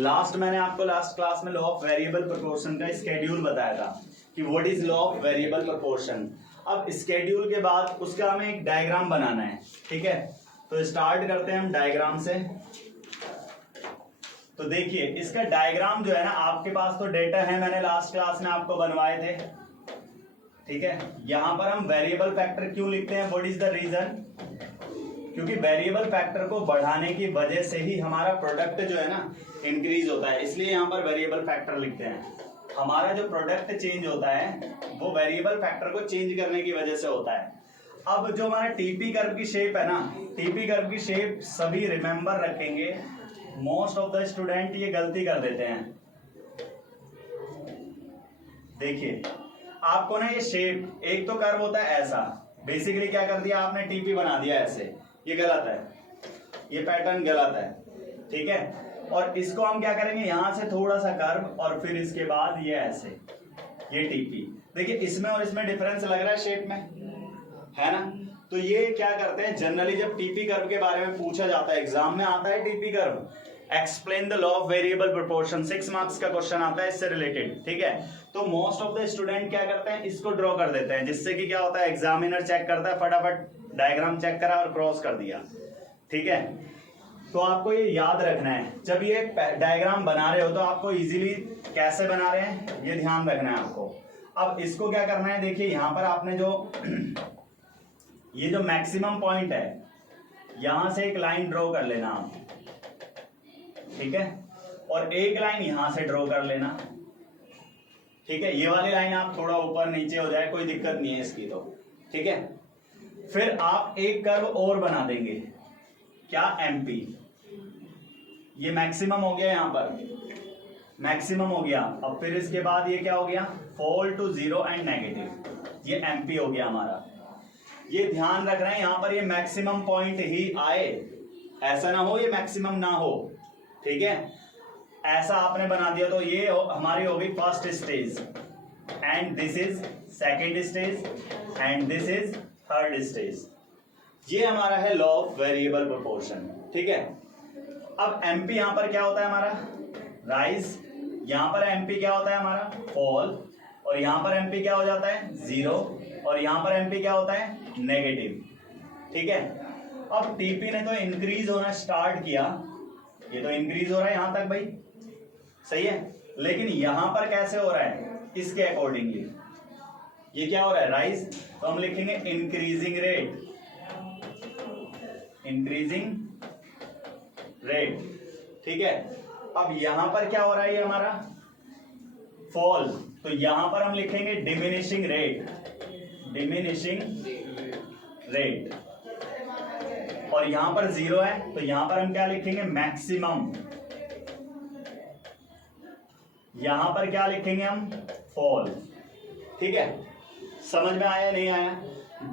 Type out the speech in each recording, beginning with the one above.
Last मैंने आपको last class में लॉ ऑफ वेरिएबल प्रोपोर्शन का स्केड्यूल बताया था कि what is law of variable proportion. अब स्केड्यूल के बाद उसका हमें एक डायग्राम बनाना है, ठीक है। तो स्टार्ट करते हैं हम डायग्राम से। तो देखिए इसका डायग्राम जो है ना, आपके पास तो डेटा है, मैंने लास्ट क्लास में आपको बनवाए थे, ठीक है। यहां पर हम वेरिएबल फैक्टर क्यों लिखते हैं, व्हाट इज द रीजन, क्योंकि वेरिएबल फैक्टर को बढ़ाने की वजह से ही हमारा प्रोडक्ट जो है ना इंक्रीज होता है, इसलिए यहाँ पर वेरिएबल फैक्टर लिखते हैं। हमारा जो प्रोडक्ट चेंज होता है वो वेरिएबल फैक्टर को चेंज करने की वजह से होता है। अब जो हमारा टीपी कर्व की शेप है ना, टीपी कर्व की शेप सभी रिमेंबर रखेंगे। मोस्ट ऑफ द स्टूडेंट ये गलती कर देते हैं। देखिए आपको ना ये शेप, एक तो कर्व होता है ऐसा, बेसिकली क्या कर दिया आपने, टीपी बना दिया ऐसे, ये गलत है, ये पैटर्न गलत है, ठीक है। और इसको हम क्या करेंगे, यहां से थोड़ा सा कर्व और फिर इसके बाद ये ऐसे, ये टीपी। देखिए इसमें और इसमें डिफरेंस लग रहा है शेप में, है ना। तो ये क्या करते हैं, जनरली जब टीपी कर्व के बारे में पूछा जाता है, एग्जाम में आता है TP curve, explain the law of variable proportion, 6 marks का क्वेश्चन आता है इससे रिलेटेड, ठीक है। तो मोस्ट ऑफ द स्टूडेंट क्या करते हैं, इसको ड्रॉ कर देते हैं, जिससे कि क्या होता है, एग्जामिनर चेक करता है, फटाफट डायग्राम चेक करा और क्रॉस कर दिया, ठीक है। तो आपको ये याद रखना है, जब ये डायग्राम बना रहे हो तो आपको इजीली कैसे बना रहे हैं ये ध्यान रखना है आपको। अब इसको क्या करना है, देखिए यहां पर आपने जो ये जो मैक्सिमम पॉइंट है, यहां से एक लाइन ड्रॉ कर लेना आप, ठीक है, और एक लाइन यहां से ड्रॉ कर लेना, ठीक है। ये वाली लाइन आप थोड़ा ऊपर नीचे हो जाए कोई दिक्कत नहीं है इसकी, तो ठीक है। फिर आप एक कर्व और बना देंगे, क्या, एमपी। ये मैक्सिमम हो गया, यहां पर मैक्सिमम हो गया। अब फिर इसके बाद ये क्या हो गया, फॉल टू 0 एंड नेगेटिव, ये एमपी हो गया हमारा। ये ध्यान रखना है यहां पर ये मैक्सिमम पॉइंट ही आए, ऐसा ना हो ये मैक्सिमम ना हो, ठीक है। ऐसा आपने बना दिया तो ये हमारी हो गई first stage, and this is second stage, and this is third stage. ये हमारा है लॉ ऑफ वेरिएबल प्रोपोर्शन, ठीक है। अब एमपी यहां पर क्या होता है हमारा, राइज, यहां पर एमपी क्या होता है हमारा, फॉल, और यहां पर एमपी क्या हो जाता है, 0, और यहां पर एमपी क्या होता है, नेगेटिव, ठीक है। अब टीपी ने तो इंक्रीज होना स्टार्ट किया, ये तो इंक्रीज हो रहा है यहां तक भाई, सही है, लेकिन यहां पर कैसे हो रहा है, इसके अकॉर्डिंगली ये क्या हो रहा है, राइज, तो हम लिखेंगे इंक्रीजिंग रेट, इंक्रीजिंग रेट, ठीक है। अब यहां पर क्या हो रहा है, ये हमारा फॉल, तो यहां पर हम लिखेंगे डिमिनिशिंग रेट, डिमिनिशिंग रेट, और यहां पर 0 है तो यहां पर हम क्या लिखेंगे, मैक्सिमम, यहां पर क्या लिखेंगे हम, फॉल, ठीक है। समझ में आया नहीं आया,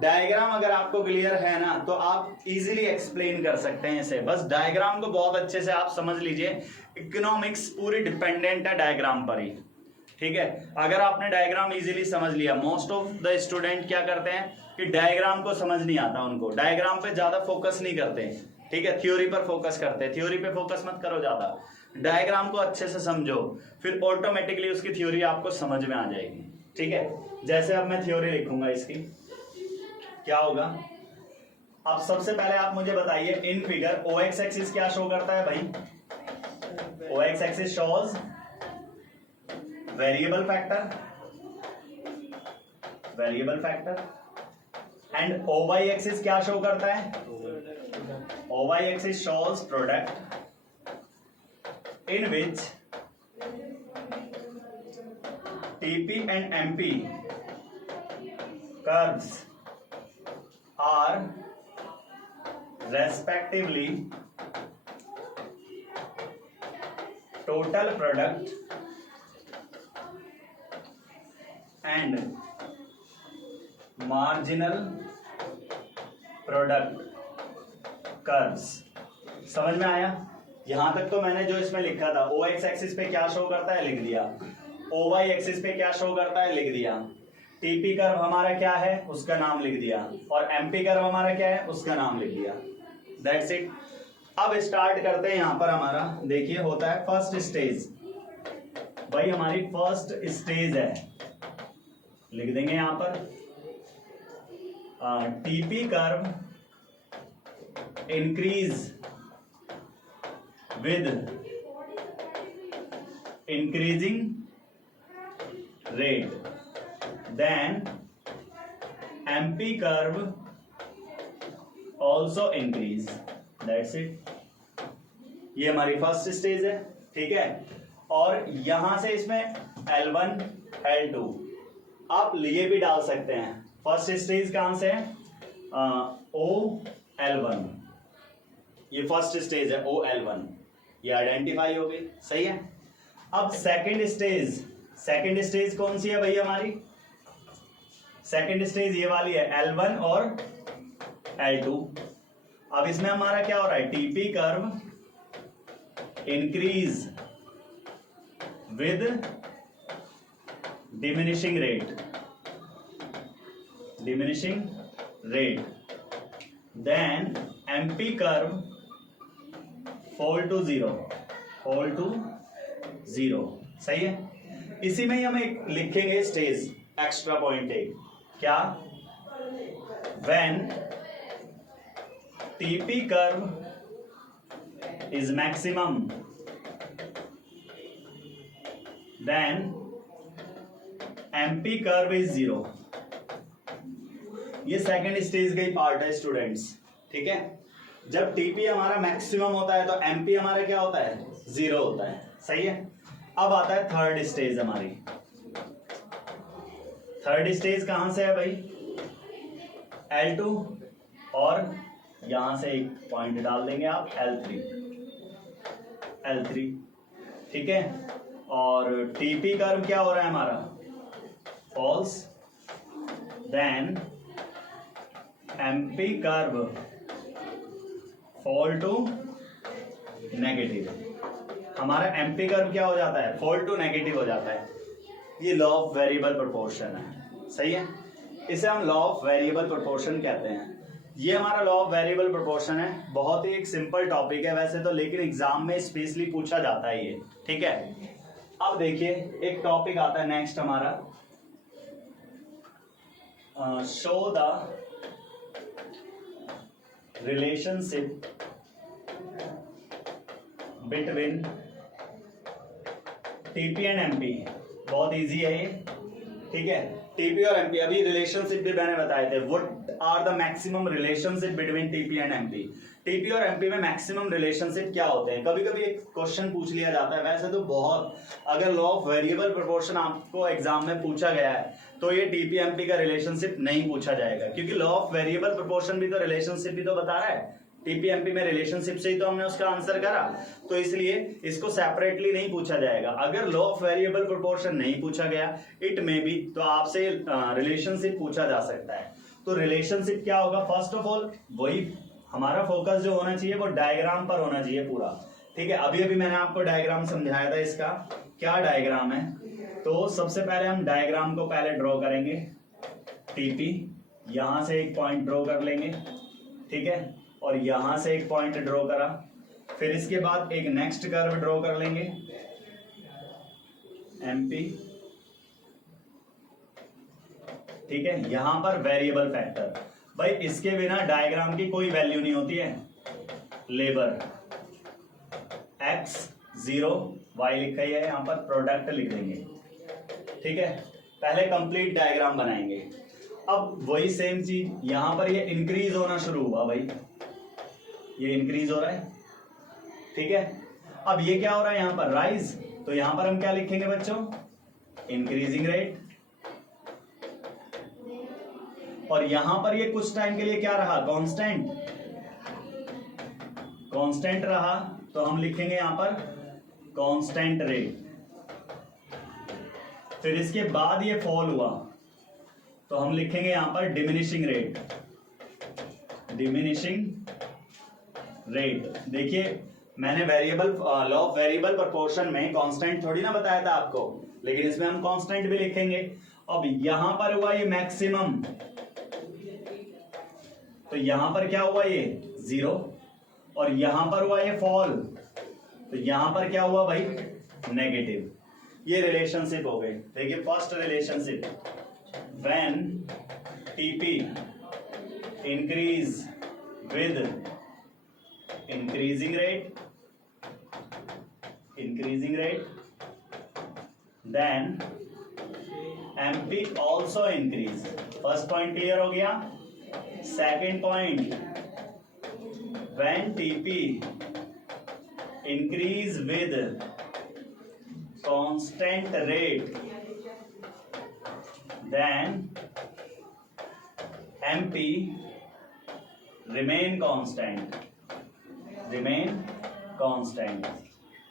डायग्राम अगर आपको क्लियर है ना तो आप इजीली एक्सप्लेन कर सकते हैं इसे, बस डायग्राम को बहुत अच्छे से आप समझ लीजिए। इकोनॉमिक्स पूरी डिपेंडेंट है डायग्राम पर ही, ठीक है। अगर आपने डायग्राम इजीली समझ लिया, मोस्ट ऑफ द स्टूडेंट क्या करते हैं कि डायग्राम को समझ नहीं आता, उनको डायग्राम पे ज्यादा फोकस नहीं करते, ठीक है, थ्योरी पर फोकस करते हैं। थ्योरी पे फोकस मत करो ज्यादा, डायग्राम को अच्छे से समझो, फिर ऑटोमेटिकली उसकी थ्योरी आपको समझ में आ जाएगी, ठीक है। जैसे अब मैं थ्योरी लिखूंगा इसकी, क्या होगा, अब सबसे पहले आप मुझे बताइए, इन फिगर OX एक्सिस क्या शो करता है भाई, OX axis shows variable factor, variable factor, and OY axis क्या शो करता है, OY axis shows product in which TP and MP curves are respectively total product and marginal product curves. समझ में आया? यहां तक तो मैंने जो इसमें लिखा था, OX एक्सिस पे क्या शो करता है लिख दिया, OY एक्सिस पे क्या शो करता है लिख दिया, TP कर्व हमारा क्या है उसका नाम लिख दिया, और MP कर्व हमारा क्या है उसका नाम लिख दिया। That's it. अब स्टार्ट करते हैं यहां पर हमारा, देखिए होता है फर्स्ट स्टेज। भाई हमारी फर्स्ट स्टेज है, लिख देंगे यहां पर TP curve increase with increasing rate, then MP curve also increase, that's it. ये हमारी फर्स्ट स्टेज है, ठीक है। और यहां से इसमें L1 L2 आप ये भी डाल सकते हैं। फर्स्ट स्टेज कहां से है? OL1, ये फर्स्ट स्टेज है OL1, ये आइडेंटिफाई हो गई, सही है। अब सेकंड स्टेज कौन सी है भैया हमारी? सेकंड स्टेज ये वाली है, L1 और L2। अब इसमें हमारा क्या हो रहा है? TP curve increase with diminishing rate, then MP curve fall to zero, सही है। इसी में ही हम एक लिखेंगे स्टेज, एक्स्ट्रा पॉइंट एक, क्या? When TP curve is maximum then MP curve is zero. ये सेकंड स्टेज का ही पार्ट है स्टूडेंट्स, ठीक है। जब टीपी हमारा मैक्सिमम होता है तो एमपी हमारा क्या होता है? जीरो होता है, सही है। अब आता है थर्ड स्टेज हमारी। थर्ड स्टेज कहां से है भाई? L2 और यहां से एक पॉइंट डाल देंगे आप L3, ठीक है। और टीपी कर्व क्या हो रहा है हमारा? Falls, then MP curve fall to negative. हमारा एमपी कर्व क्या हो जाता है? फॉल टू नेगेटिव हो जाता है। ये लॉ ऑफ वेरिएबल प्रोपोर्शन है, सही है। इसे हम लॉ ऑफ वेरिएबल प्रोपोर्शन कहते हैं। ये हमारा लॉ ऑफ वेरिएबल प्रोपोर्शन है। बहुत ही एक सिंपल टॉपिक है वैसे तो, लेकिन एग्जाम में स्पेशली पूछा जाता है ये, ठीक है। अब देखिए एक टॉपिक आता है नेक्स्ट हमारा, show the relationship between TP and MP. बहुत इजी है ये, ठीक है। टीपी और एमपी, अभी रिलेशनशिप भी मैंने बताए थे। What are the maximum relationship between TP and MP. TP और एमपी में मैक्सिमम रिलेशनशिप क्या होते हैं? कभी कभी एक क्वेश्चन पूछ लिया जाता है, वैसे तो बहुत, अगर लॉ ऑफ वेरिएबल प्रोपोर्शन आपको एग्जाम में पूछा गया है तो ये टीपी एमपी का रिलेशनशिप नहीं पूछा जाएगा, क्योंकि लॉ ऑफ वेरिएबल प्रोपोर्शन भी तो रिलेशनशिप भी तो बता रहा है। टीपी एमपी में रिलेशनशिप से ही तो हमने उसका आंसर करा, तो इसलिए इसको सेपरेटली नहीं पूछा जाएगा। अगर लॉ ऑफ वेरिएबल प्रोपोर्शन नहीं पूछा गया, इट में भी तो आपसे रिलेशनशिप पूछा जा सकता है। तो रिलेशनशिप क्या होगा? फर्स्ट ऑफ ऑल वही हमारा फोकस जो होना चाहिए वो डायग्राम पर होना चाहिए पूरा, ठीक है। अभी अभी मैंने आपको डायग्राम समझाया था, इसका क्या डायग्राम है। तो सबसे पहले हम डायग्राम को पहले ड्रॉ करेंगे। टीपी, यहां से एक पॉइंट ड्रॉ कर लेंगे, ठीक है, और यहां से एक पॉइंट ड्रॉ करा। फिर इसके बाद एक नेक्स्ट कर्व ड्रॉ कर लेंगे एमपी, ठीक है। यहां पर वेरिएबल फैक्टर, भाई इसके बिना डायग्राम की कोई वैल्यू नहीं होती है। लेबर x 0 y लिखा ही है, यहां पर प्रोडक्ट लिख देंगे, ठीक है। पहले कंप्लीट डायग्राम बनाएंगे। अब वही सेम चीज यहां पर ये इंक्रीज होना शुरू हुआ, भाई ये इंक्रीज हो रहा है, ठीक है। अब ये क्या हो रहा है यहां पर? राइज। तो यहां पर हम क्या लिखेंगे बच्चों? Increasing rate. और यहां पर ये कुछ टाइम के लिए क्या रहा? कांस्टेंट रहा, तो हम लिखेंगे यहां पर कांस्टेंट रेट। फिर इसके बाद ये फॉल हुआ तो हम लिखेंगे यहां पर डिमिनिशिंग रेट। देखिए मैंने variable law of variable proportion में कांस्टेंट थोड़ी ना बताया था आपको, लेकिन इसमें हम कांस्टेंट भी लिखेंगे। अब यहां पर हुआ ये मैक्सिमम, तो यहां पर क्या हुआ? ये 0। और यहां पर हुआ ये फॉल, तो यहां पर क्या हुआ भाई, नेगेटिव। ये रिलेशनशिप हो गई। देखिए first relationship, when TP increase with increasing rate then MP also increase. First point clear हो गया। Second point, when TP increase with constant rate then MP remain constant.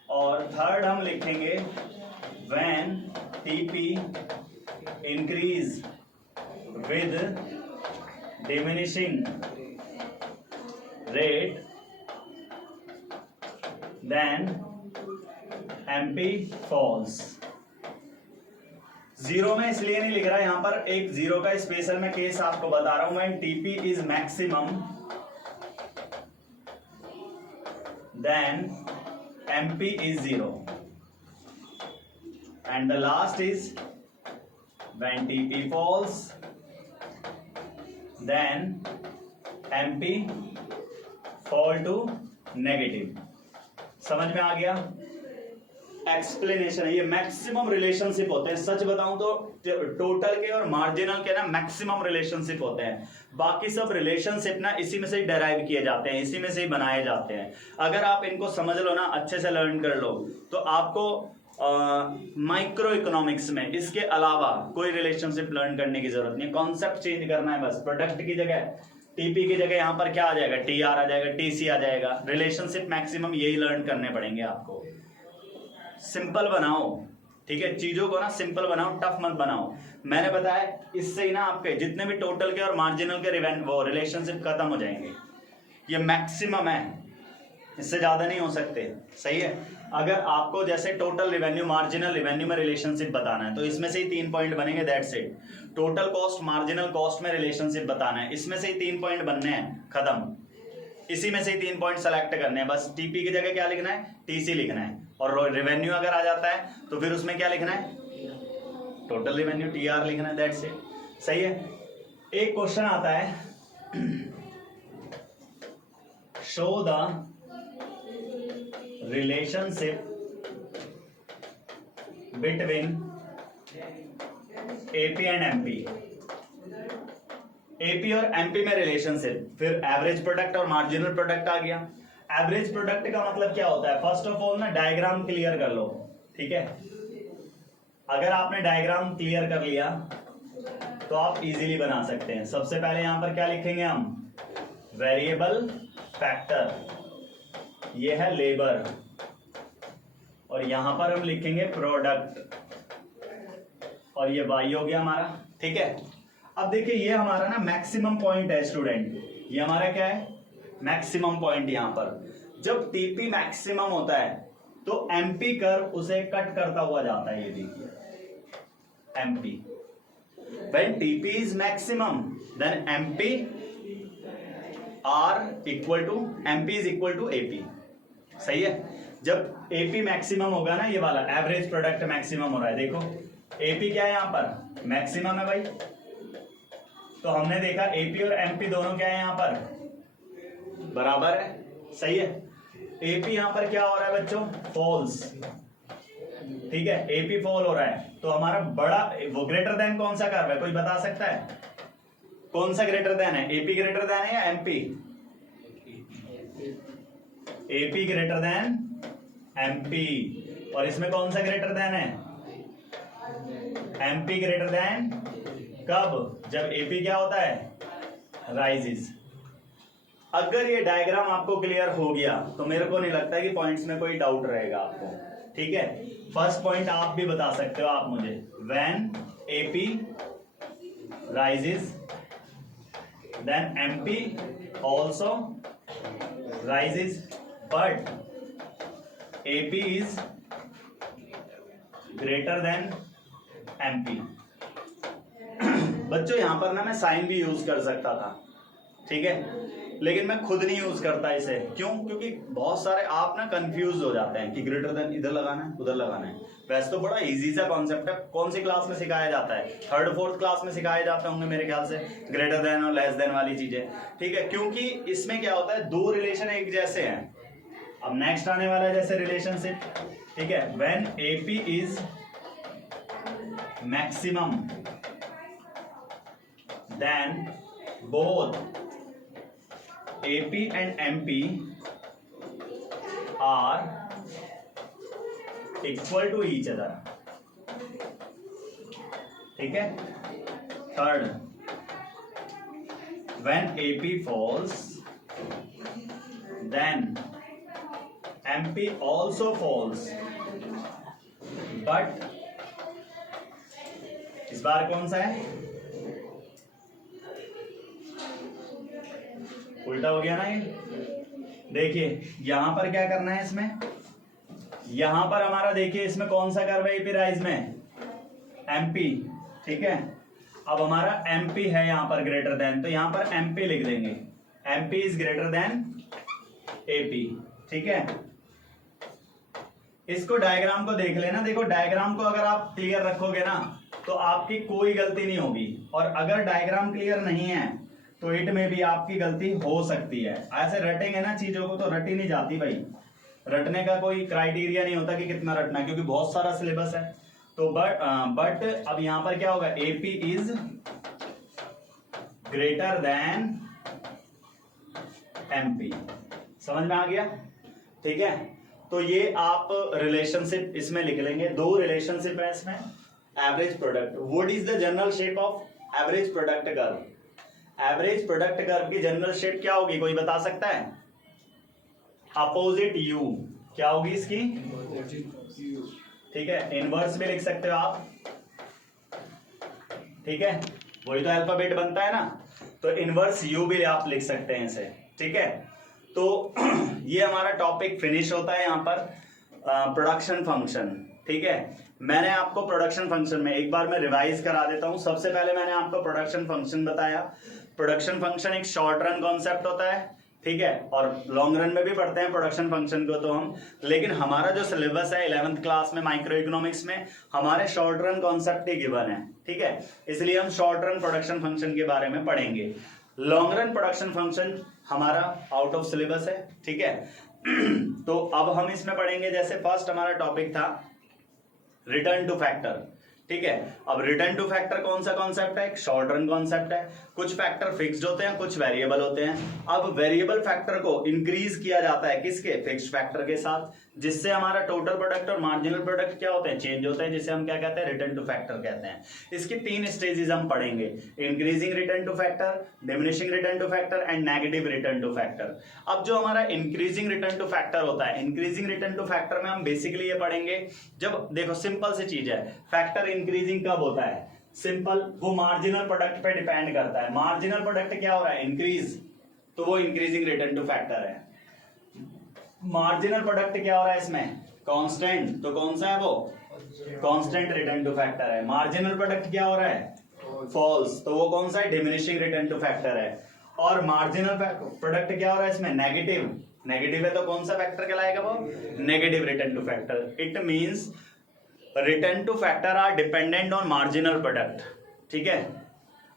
और थर्ड हम लिखेंगे, when TP increase with diminishing rate then MP falls. Zero में इसलिए नहीं लिख रहा, यहां पर एक जीरो का स्पेशल में केस आपको बता रहा हूं। When TP is maximum then MP is zero, and the last is when TP falls then MP fall to negative। समझ में आ गया? एक्सप्लेनेशन है। ये मैक्सिमम रिलेशनशिप होते हैं। सच बताऊं तो टोटल के और मार्जिनल के ना मैक्सिमम रिलेशनशिप होते हैं। बाकी सब रिलेशनशिप ना इसी में से ही डेराइव किए जाते हैं, इसी में से ही बनाए जाते हैं। अगर आप इनको समझ लो ना, अच्छे से लर्न कर लो, तो आपको माइक्रो इकोनॉमिक्स में इसके अलावा कोई रिलेशनशिप लर्न करने की जरूरत नहीं है। कॉन्सेप्ट चेंज करना है बस। प्रोडक्ट की जगह टीपी की जगह यहां पर क्या आ जाएगा, टीआर आ जाएगा, टीसी आ जाएगा। रिलेशनशिप मैक्सिमम यही लर्न करने पड़ेंगे आपको। सिंपल बनाओ, ठीक है, चीजों को ना सिंपल बनाओ, टफ मत बनाओ। मैंने बताया इससे ही ना आपके जितने भी टोटल के और मार्जिनल के वो रिलेशनशिप खत्म हो जाएंगे। ये मैक्सिमम है, इससे ज्यादा नहीं हो सकते। सही है। अगर आपको जैसे टोटल रेवेन्यू मार्जिनल रेवेन्यू में रिलेशनशिप बताना है तो इसमें से ही 3 पॉइंट बनेंगे, that's it. Total cost marginal cost में रिलेशनशिप बताना है, इसमें से ही 3 पॉइंट बनने हैं, खत्म। इसी में से ही 3 पॉइंट सेलेक्ट करने हैं। बस टीपी की जगह क्या लिखना है, टीसी लिखना है। और रेवेन्यू अगर आ जाता है तो फिर उसमें क्या लिखना है, टोटल रेवेन्यू टीआर लिखना है, दैट्स इट। सही है। एक क्वेश्चन आता है, show the relationship between AP and MP। AP और MP में रिलेशनशिप, फिर एवरेज प्रोडक्ट और मार्जिनल प्रोडक्ट आ गया। एवरेज प्रोडक्ट का मतलब क्या होता है, फर्स्ट ऑफ ऑल ना डायग्राम क्लियर कर लो, ठीक है। अगर आपने डायग्राम क्लियर कर लिया तो आप इजीली बना सकते हैं। सबसे पहले यहां पर क्या लिखेंगे हम, वेरिएबल फैक्टर, ये है लेबर, और यहां पर हम लिखेंगे प्रोडक्ट, और ये वाई हो गया हमारा, ठीक है। अब देखिए ये हमारा ना मैक्सिमम पॉइंट है स्टूडेंट, ये हमारा क्या है, मैक्सिमम पॉइंट। यहां पर जब टीपी मैक्सिमम होता है तो एमपी कर्व उसे कट करता हुआ जाता है। ये देखिए MP, when TP is maximum then MP are equal to, MP is equal to AP. सही है। जब एपी मैक्सिमम होगा ना, ये वाला एवरेज प्रोडक्ट मैक्सिमम हो रहा है, देखो एपी क्या है यहां पर, मैक्सिमम है भाई। तो हमने देखा एपी और एमपी दोनों क्या है यहां पर, बराबर है। सही है। एपी यहां पर क्या हो रहा है बच्चों, फॉल्स, ठीक है, एपी फॉल हो रहा है। तो हमारा बड़ा वो ग्रेटर देन कौन सा कर्व है, कोई बता सकता है कौन सा ग्रेटर देन है, एपी ग्रेटर देन है या MP? AP greater than MP. और इसमें कौन सा ग्रेटर देन है, एमपी ग्रेटर देन, कब, जब एपी क्या होता है, राइजेस। अगर ये डायग्राम आपको क्लियर हो गया तो मेरे को नहीं लगता कि पॉइंट्स में कोई डाउट रहेगा आपको, ठीक है। फर्स्ट पॉइंट आप भी बता सकते हो आप मुझे, when AP rises then MP also rises but AP is greater than MP। बच्चों यहां पर ना मैं साइन भी यूज कर सकता था, ठीक है, लेकिन मैं खुद नहीं यूज करता इसे। क्यों? क्योंकि बहुत सारे आप ना कंफ्यूज हो जाते हैं कि ग्रेटर देन इधर लगाना है उधर लगाना है। वैसे तो बड़ा इजी सा कॉन्सेप्ट है, कौन सी क्लास में सिखाया जाता है? 3rd 4th क्लास में सिखाए जाते होंगे मेरे ख्याल से, ग्रेटर देन और लेस देन वाली चीजें। ठीक है, क्योंकि इसमें क्या होता है, दो रिलेशन एक जैसे हैं। अब नेक्स्ट आने वाला है जैसे रिलेशनशिप, ठीक है, when AP is maximum then both AP and MP are equal to each other। ठीक है। Third, when AP falls then MP also falls, but इस बार कौन सा है? उल्टा हो गया ना ये। देखिए यहां पर क्या करना है, इसमें यहां पर हमारा देखिए इसमें कौन सा कर्व है एपी राइज में? एमपी। ठीक है, अब हमारा एमपी है यहां पर ग्रेटर देन, तो यहां पर एमपी लिख देंगे, MP is greater than AP. ठीक है, इसको डायग्राम को देख लेना। देखो डायग्राम को अगर आप क्लियर रखोगे ना तो आपकी कोई गलती नहीं होगी, और अगर डायग्राम क्लियर नहीं है तो इट में भी आपकी गलती हो सकती है। ऐसे रटेंगे ना चीजों को तो रटी नहीं जाती भाई, रटने का कोई क्राइटेरिया नहीं होता कि कितना रटना, क्योंकि बहुत सारा सिलेबस है। तो बट अब यहां पर क्या होगा, AP is greater than MP. समझ में आ गया? ठीक है, तो ये आप रिलेशनशिप इसमें लिख लेंगे। दो रिलेशनशिप है इसमें। Average product, what is the general shape of average product curve? Average product curve की जनरल शेप क्या होगी, कोई बता सकता है? Opposite you. क्या होगी इसकी? ठीक है, इनवर्स भी लिख सकते हो आप। ठीक है, वही तो अल्फाबेट बनता है ना, तो इनवर्स यू भी आप लिख सकते हैं इसे। ठीक है, तो ये हमारा टॉपिक फिनिश होता है यहाँ पर प्रोडक्शन फंक्शन। ठीक है, मैंने आपको प्रोडक्शन फंक्शन में एक बार मैं रिवाइज करा देता हूं। सबसे पहले मैंने आपको प्रोडक्शन फंक्शन बताया। प्रोडक्शन फंक्शन एक शॉर्ट रन कॉन्सेप्ट होता है, ठीक है, और लॉन्ग रन में भी पढ़ते हैं प्रोडक्शन फंक्शन को तो हम, लेकिन हमारा जो सिलेबस है 11th क्लास में माइक्रो इकोनॉमिक्स में हमारे शॉर्ट रन कॉन्सेप्ट ही गिवन है। ठीक है, इसलिए हम शॉर्ट रन प्रोडक्शन फंक्शन के बारे में पढ़ेंगे। लॉन्ग रन प्रोडक्शन फंक्शन हमारा आउट ऑफ सिलेबस है। ठीक है, तो अब हम इसमें पढ़ेंगे, जैसे फर्स्ट हमारा टॉपिक था रिटर्न टू फैक्टर। ठीक है, अब रिटर्न टू फैक्टर कौन सा कॉन्सेप्ट है? एक शॉर्ट रन कॉन्सेप्ट है। कुछ फैक्टर फिक्स्ड होते हैं, कुछ वेरिएबल होते हैं। अब वेरिएबल फैक्टर को इंक्रीज किया जाता है किसके? फिक्स्ड फैक्टर के साथ, जिससे हमारा टोटल प्रोडक्ट और मार्जिनल प्रोडक्ट क्या होते हैं? चेंज होते हैं, जिसे हम क्या कहते हैं? रिटर्न टू फैक्टर कहते हैं। इसकी 3 स्टेजेस हम पढ़ेंगे, increasing return to factor, diminishing return to factor and negative return to factor. अब जो हमारा इंक्रीजिंग रिटर्न टू फैक्टर होता है, इंक्रीजिंग रिटर्न टू फैक्टर में हम बेसिकली ये पढ़ेंगे, जब देखो सिंपल सी चीज है, फैक्टर इंक्रीजिंग कब होता है? सिंपल, वो मार्जिनल प्रोडक्ट पे डिपेंड करता है। मार्जिनल प्रोडक्ट क्या हो रहा है? इंक्रीज, तो वो इंक्रीजिंग रिटर्न टू फैक्टर है। मार्जिनल प्रोडक्ट क्या हो रहा है इसमें? कांस्टेंट, तो कौन सा है वो? कांस्टेंट रिटर्न टू फैक्टर है। मार्जिनल प्रोडक्ट क्या हो रहा है? फॉल्स, तो वो कौन सा है? डिमिनिशिंग रिटर्न टू फैक्टर है। और मार्जिनल प्रोडक्ट क्या हो रहा है इसमें? नेगेटिव, नेगेटिव है तो कौन सा फैक्टर कहलाएगा वो? Negative return to factor. It means return to factor are dependent on marginal product. ठीक है,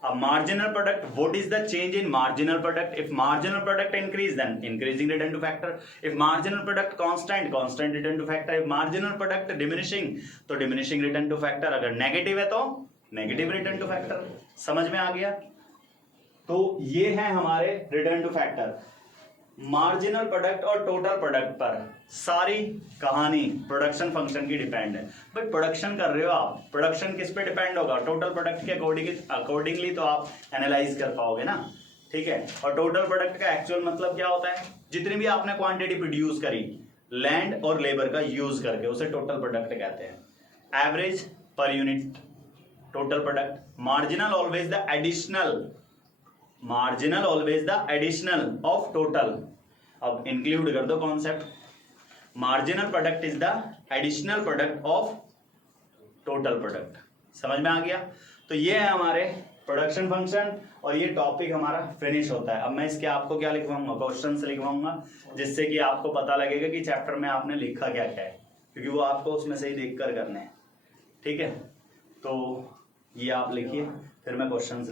अब marginal product, what is the change in marginal product? If marginal product increase then increasing return to factor, if marginal product constant, constant return to factor, if marginal product diminishing, तो diminishing return to factor, अगर negative है तो negative return to factor. समझ में आ गया? तो ये है हमारे return to factor. Marginal product और टोटल प्रोडक्ट पर सारी कहानी प्रोडक्शन फंक्शन की डिपेंड है। भाई प्रोडक्शन कर रहे हो आप, प्रोडक्शन किस पे डिपेंड होगा? टोटल प्रोडक्ट के अकॉर्डिंगली तो आप एनालाइज कर पाओगे ना। ठीक है, और टोटल प्रोडक्ट का एक्चुअल मतलब क्या होता है? जितनी भी आपने क्वांटिटी प्रोड्यूस करी लैंड और लेबर का यूज करके, उसे टोटल प्रोडक्ट कहते हैं। Average per unit total product. Marginal always the additional, marginal always the additional of total. अब इंक्लूड कर दो concept, marginal product is the additional product of total product. समझ में आ गया? तो ये है हमारे प्रोडक्शन फंक्शन, और ये टॉपिक हमारा फिनिश होता है। अब मैं इसके आपको क्या लिखवाऊंगा, क्वेश्चन लिखवाऊंगा, जिससे कि आपको पता लगेगा कि चैप्टर में आपने लिखा क्या क्या है, क्योंकि वो आपको उसमें से ही देख कर करने हैं। ठीक है, तो ये आप लिखिए, फिर मैं क्वेश्चन